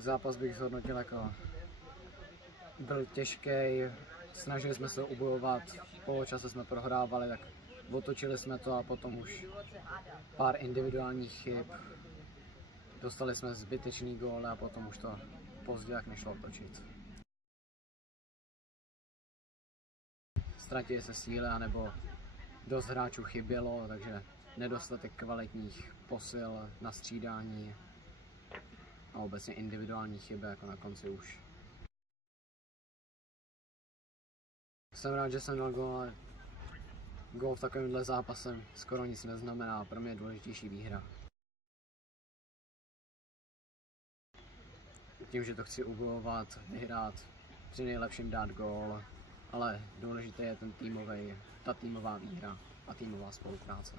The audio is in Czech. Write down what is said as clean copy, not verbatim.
Zápas bych zhodnotil jako byl těžký, snažili jsme se ubojovat, v poločase jsme prohrávali, tak otočili jsme to a potom už pár individuálních chyb. Dostali jsme zbytečný gól a potom už to pozdě jak nešlo otočit. Ztratili se síly, anebo dost hráčů chybělo, takže nedostatek kvalitních posil na střídání a obecně individuální chyby jako na konci už. Jsem rád, že jsem dal gól, ale gól v takovémhle zápase skoro nic neznamená, pro mě je důležitější výhra. Tím, že to chci ubojovat, vyhrát, při nejlepším dát gól, ale důležité je ta týmová výhra a týmová spolupráce.